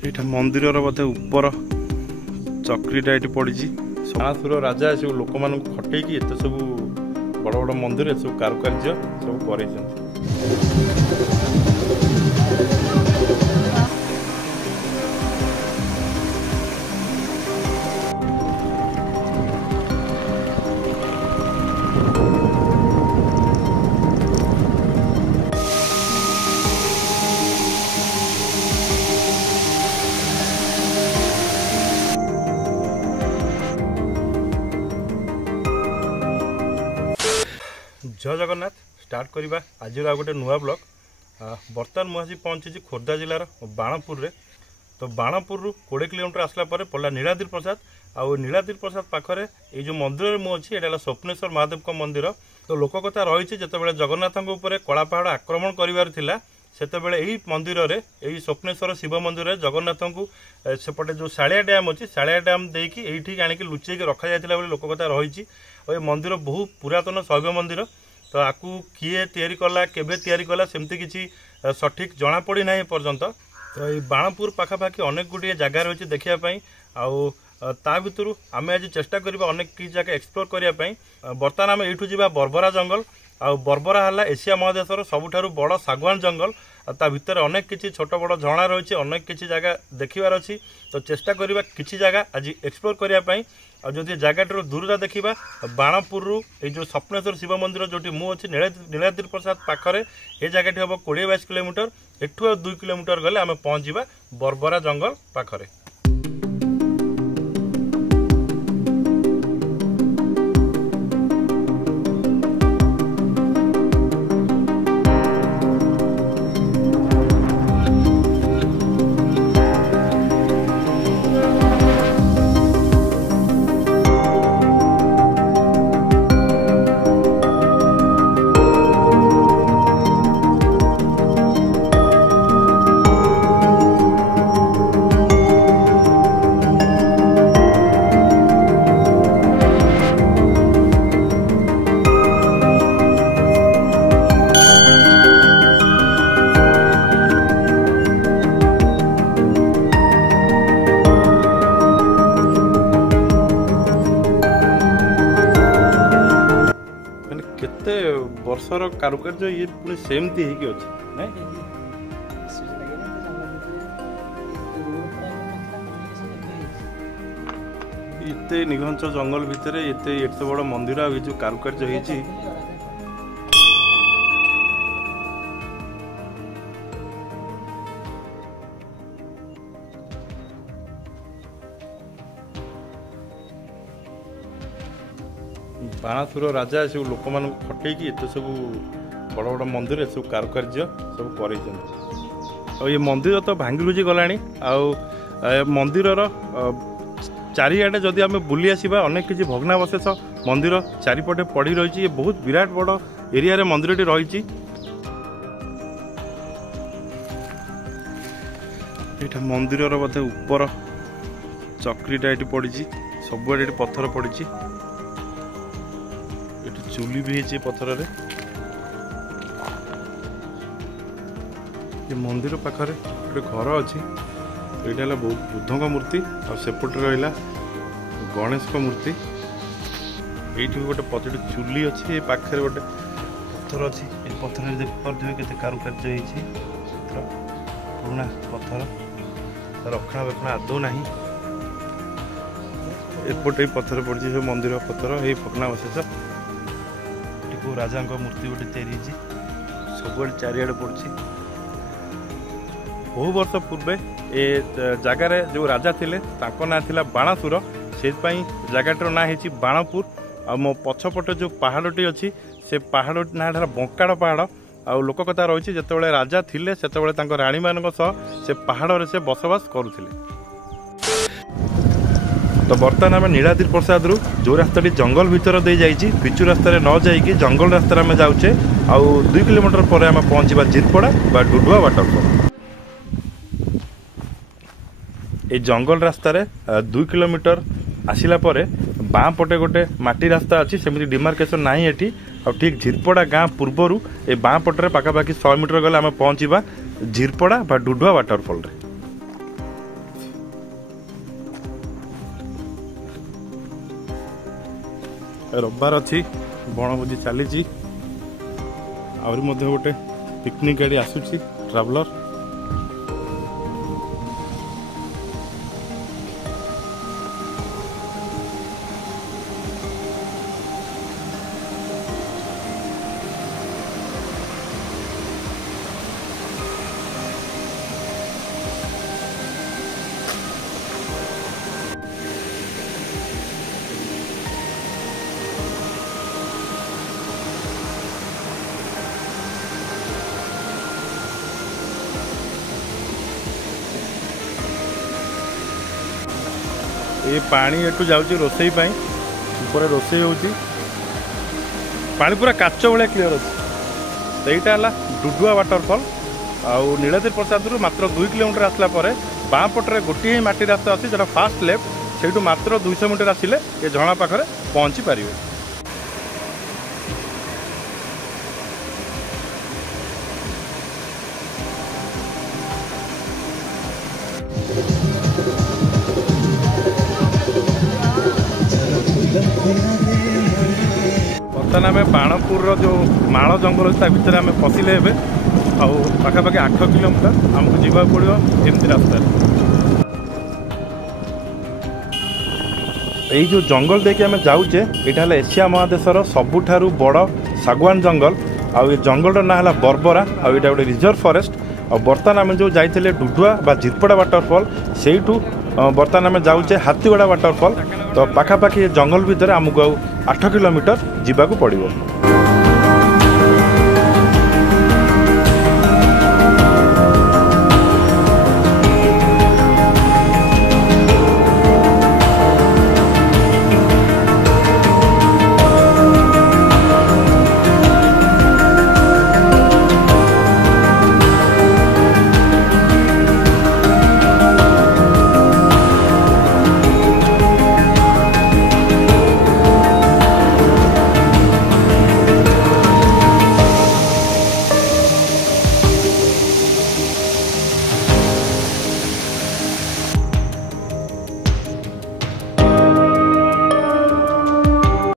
ଏଇଟା ମନ୍ଦିରର ବୋଧେ ଉପର ଚକ୍ରିଟା ଏଠି ପଡ଼ିଛି। ବାଣାସୁର ରାଜା ସବୁ ଲୋକମାନଙ୍କୁ ଖଟେଇକି ଏତେ ସବୁ ବଡ଼ ବଡ଼ ମନ୍ଦିର ଏସବୁ କାରୁକାର୍ଯ୍ୟ ସବୁ କରେଇଛନ୍ତି। जय जगन्नाथ स्टार्ट करवा आज गोटे नुआ ब्लॉग। बर्तमान मुझे पहुंची खोर्धा जिलार बाणपुर रे। तो बाणपुर 20 किलोमीटर आसला परे पड़ा नीलाद्रि प्रसाद। आउ नीलाद्रि प्रसाद पाखरे ये जो मंदिर में मुझे ये स्वप्नेश्वर महादेव का मंदिर। तो लोक कथा रही जिते जगन्नाथ कला पहाड़ आक्रमण कर यही मंदिर रे यही स्वप्नेश्वर शिव मंदिर रे जगन्नाथ को सेपटे जो शालिया डैम अच्छी शालिया डैम देकी एठी आनिक लुचेक रखा जाइतिला बोली लोक कथा रही। और ये मंदिर बहुत पुरातन शैव मंदिर। तो आपको किए तैयारी कला केबे तैयारी कला सेमती किसी सठिक जना पड़ी ना पर्यंत। तो ये बाणपुर पाखापाखि अनेक गुड़िए जगह रही देखापी आउ ता भितर आम आज चेष्टा करवा अनेक किसी जगह एक्सप्लोर करने। बर्तमान आम यूँ जा बर्बरा जंगल। आ बर्बरा है एशिया महादेशर सबुठारु बड़ सागवान जंगल। ता भितर अनेक किसी छोट बड़ झरणा रही अनेक किसी जगह देखिबार अच्छी। तो चेष्टा करवा किसी जगह आज एक्सप्लोर करने। जदि जगह दूरता देखा बाणपुर ये जो स्वप्नेश्वर शिव मंदिर जो मुझे नीलाद्रि प्रसाद पाखरे ये जगह हम 20-22 किलोमीटर एठू 2 किलोमीटर गले आम पहुँचा बर्बरा जंगल पाखरे। वर्षर कारुकार्य ये पुणी सेमती है कि इतने निघंच जंगल भितर एते बड़ मंदिर आ जो कारुकार्य होती बाणासुर राजा सब लोक मान खटेकी एत सब बड़ बड़ मंदिर सब कारुकार्य सब कर। ये मंदिर तो भांगी रुजी गला मंदिर चारिआडे जदि आम बुली आसवा अनेक किसी भग्नावशेष मंदिर चारिपटे पड़ी रही। बहुत विराट बड़ एरिया रे मंदिरटी रही। यहाँ मंदिर बोधे ऊपर चक्रीटा ये पड़ी सबुआड़े पत्थर पड़ी चुली भी है पत्थर रे। ये मंदिर पाखरे गोटे घर अच्छी ये बुद्ध मूर्ति और सेपटे रहा गणेश मूर्ति। ये गोटे पचड़ी चुली अच्छी पाखे गोटे पत्थर अच्छी पत्थर देखिए केते कारुकार्य पुराना पत्थर रक्षणाबेक्षण आदौ ना एपटे पत्थर पड़ी मंदिर पत्थर ये भग्नावशेष राजा मूर्ति गोटे तैयारी सब चारिआडे पड़ी। बहु वर्ष पूर्वे ए जगार जो राजा थिले तांको ना थिला बाणासुर से जगाटर ना है बाणपुर। आ मो पछपटे जो पहाड़टी अच्छी से पहाड़ ना बंकाड़ पहाड़। आ लोक कथा रही जिते राजा थिले से राणी मान से पहाड़ से बसवास करुले। तो बर्तमान आम नीलाद्रि प्रसाद रु जो रास्ता जंगल भितर दे जाइए पिचु रास्तार न जाइए जंगल रास्तार आम जाऊे आउ 2 किलोमीटर पर आम पहुँचा झिरपड़ा बा डुडुआ वाटरफॉल। ये जंगल रास्तार 2 किलोमीटर आसला बाँ पटे गोटे माटी रास्ता अच्छी सेमती डिमार्केशन ना ये ठीक झिरपड़ा गाँ पूर्वर ये बाँ पटे पाखापाखि 100 मीटर गले आम पहुँचा झिरपड़ा बा डुडुआ वाटरफॉल रे। रविवार अच्छी बनभोजी चली आहरी गोटे पिकनिक गाड़ी आसूची ट्रावेलर। ये पानी एटू जाऊँगी रोसई ऊपर रोसई होती पानी पूरा काच भाया क्लीयर अच्छे। यहीटा है डुडुआ वाटरफॉल आउ नीलाद्रि प्रसाद रु मात्र 2 किलोमीटर आसला बाँ पटरे गोटे ही माटी रास्ता अच्छी जो फास्ट लेफ्ट से मात्र 200 मीटर आसिले ये झणा पाखे पहुँची पारे। बर्तमान आम बाणपुर जो माल जंगल अच्छे भितर आम पशिले पाखापाखि 8 किलोमीटर आमको जीवा पड़ो एमती रास्ता। यही जो जंगल देखिए आम जाऊे यहाँ एशिया महादेशर सबुठारु बड़ सागवान जंगल आउ ये जंगल ना है बर्बरा आउ ये गोटे रिजर्व फॉरेस्ट। और बर्तमान आम जो जाइए डुडुआ बा झिरपड़ा वाटरफॉल से बर्तमान आम जाऊे हाथीगड़ा वाटरफॉल। तो पाखापाखि जंगल भितर आमको 8 किलोमीटर जीवाक पड़ो।